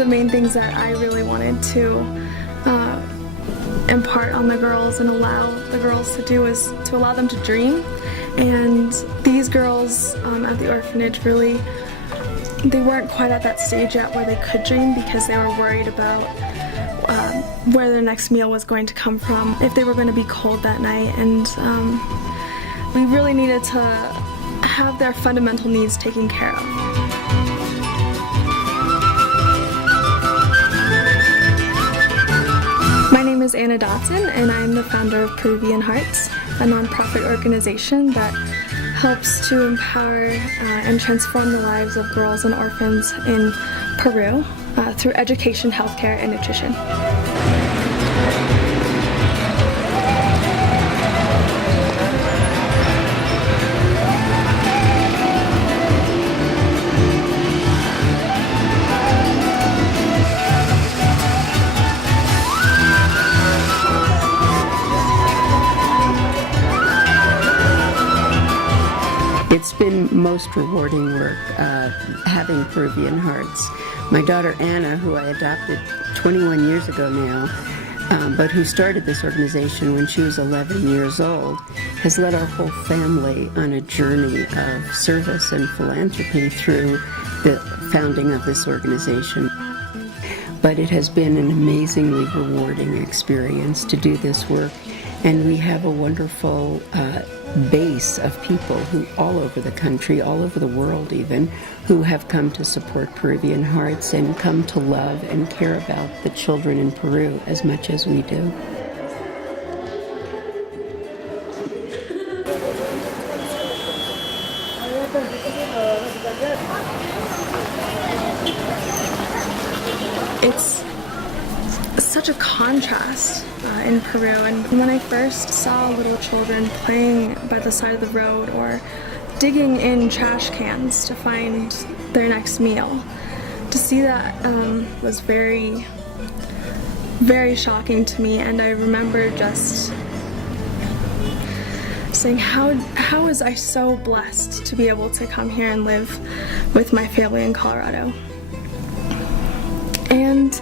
the main things that I really wanted to impart on the girls and allow the girls to do is to allow them to dream. And these girls at the orphanage really, they weren't quite at that stage yet where they could dream because they were worried about where their next meal was going to come from, if they were going to be cold that night, and we really needed to have their fundamental needs taken care of. My name is Anna Dotson, and I am the founder of Peruvian Hearts, a nonprofit organization that helps to empower and transform the lives of girls and orphans in Peru through education, healthcare, and nutrition. It's been most rewarding work having Peruvian Hearts. My daughter Anna, who I adopted 21 years ago now, but who started this organization when she was 11 years old, has led our whole family on a journey of service and philanthropy through the founding of this organization. But it has been an amazingly rewarding experience to do this work, and we have a wonderful base of people who all over the country, all over the world even, who have come to support Peruvian Hearts and come to love and care about the children in Peru as much as we do. It's such a contrast in Peru, and when I first saw little children playing by the side of the road or digging in trash cans to find their next meal, to see that was very, very shocking to me. And I remember just saying, how was I so blessed to be able to come here and live with my family in Colorado? And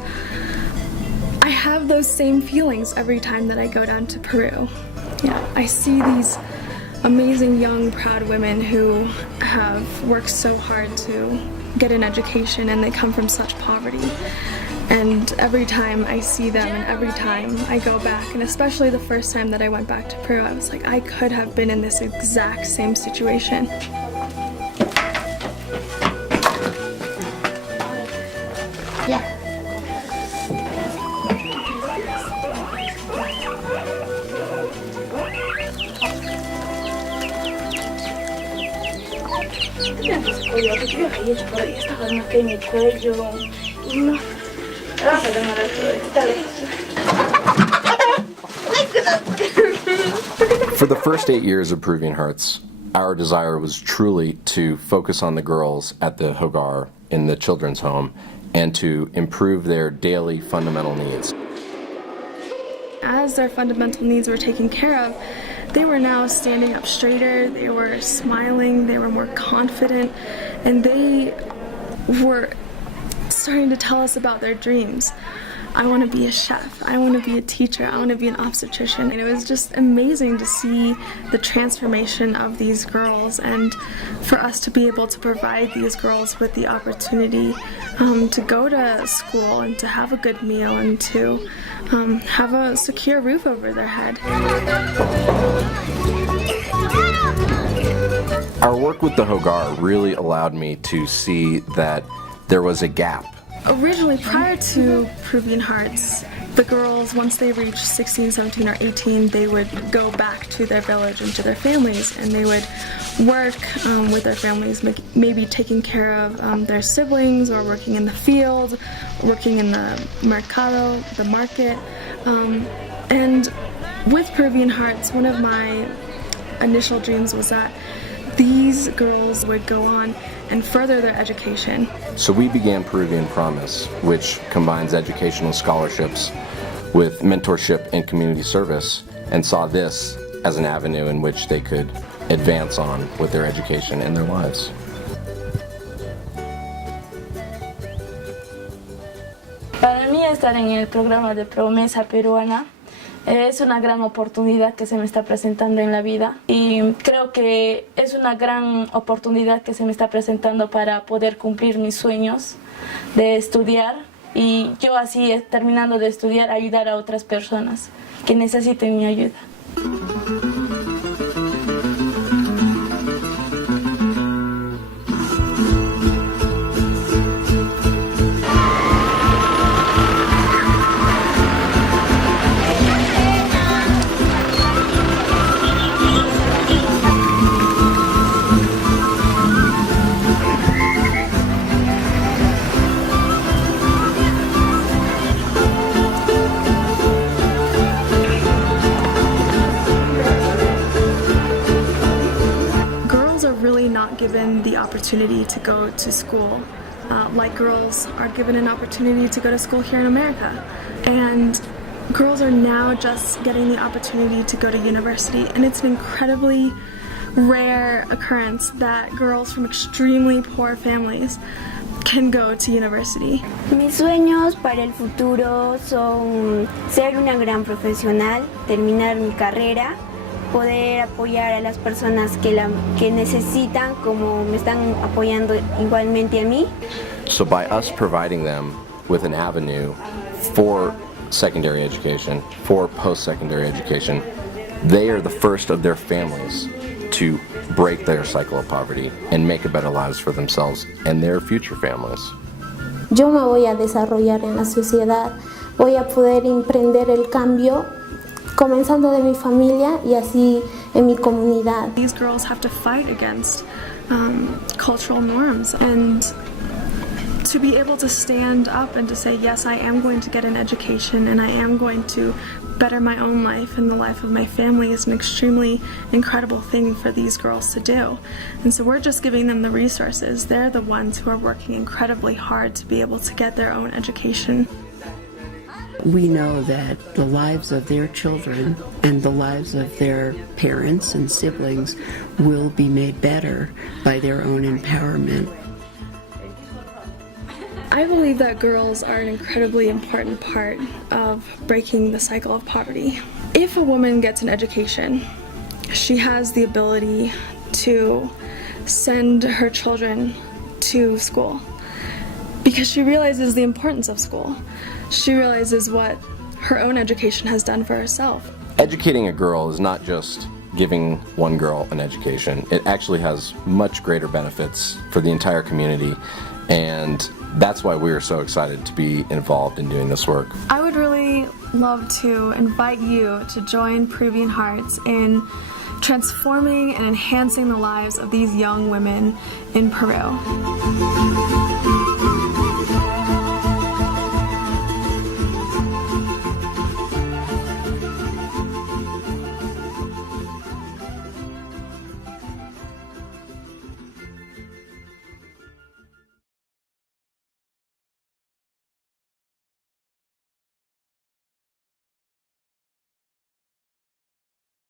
I have those same feelings every time that I go down to Peru. Yeah, I see these amazing young, proud women who have worked so hard to get an education, and they come from such poverty. And every time I see them and every time I go back, and especially the first time that I went back to Peru, I was like, I could have been in this exact same situation. Yeah. For the first 8 years of Peruvian Hearts, our desire was truly to focus on the girls at the Hogar in the children's home and to improve their daily fundamental needs. As their fundamental needs were taken care of, they were now standing up straighter, they were smiling, they were more confident, and they were starting to tell us about their dreams. I want to be a chef, I want to be a teacher, I want to be an obstetrician. And it was just amazing to see the transformation of these girls, and for us to be able to provide these girls with the opportunity to go to school and to have a good meal and to have a secure roof over their head. Our work with the Hogar really allowed me to see that there was a gap. Originally, prior to Peruvian Hearts, the girls, once they reached 16, 17, or 18, they would go back to their village and to their families, and they would work with their families, maybe taking care of their siblings, or working in the field, working in the mercado, the market. And with Peruvian Hearts, one of my initial dreams was that these girls would go on and further their education. So we began Peruvian Promise, which combines educational scholarships with mentorship and community service, and saw this as an avenue in which they could advance on with their education and their lives. estar en el programa de promesa peruana. Es una gran oportunidad que se me está presentando en la vida y creo que es una gran oportunidad que se me está presentando para poder cumplir mis sueños de estudiar y yo así, terminando de estudiar, ayudar a otras personas que necesiten mi ayuda. Not given the opportunity to go to school like girls are given an opportunity to go to school here in America, and girls are now just getting the opportunity to go to university, and it's an incredibly rare occurrence that girls from extremely poor families can go to university. Mis sueños para el futuro son ser una gran profesional, terminar mi carrera, poder apoyar a las personas que necesitan, como me están apoyando igualmente a mí. So by us providing them with an avenue for secondary education, for post-secondary education, they are the first of their families to break their cycle of poverty and make a better lives for themselves and their future families. Yo me voy a desarrollar en la sociedad, voy a poder emprender el cambio comenzando de mi familia y así en mi comunidad. These girls have to fight against cultural norms, and to be able to stand up and to say, yes, I am going to get an education and I am going to better my own life and the life of my family is an extremely incredible thing for these girls to do. And so we're just giving them the resources. They're the ones who are working incredibly hard to be able to get their own education. We know that the lives of their children and the lives of their parents and siblings will be made better by their own empowerment. I believe that girls are an incredibly important part of breaking the cycle of poverty. If a woman gets an education, she has the ability to send her children to school because she realizes the importance of school. She realizes what her own education has done for herself. Educating a girl is not just giving one girl an education. It actually has much greater benefits for the entire community, and that's why we are so excited to be involved in doing this work. I would really love to invite you to join Peruvian Hearts in transforming and enhancing the lives of these young women in Peru.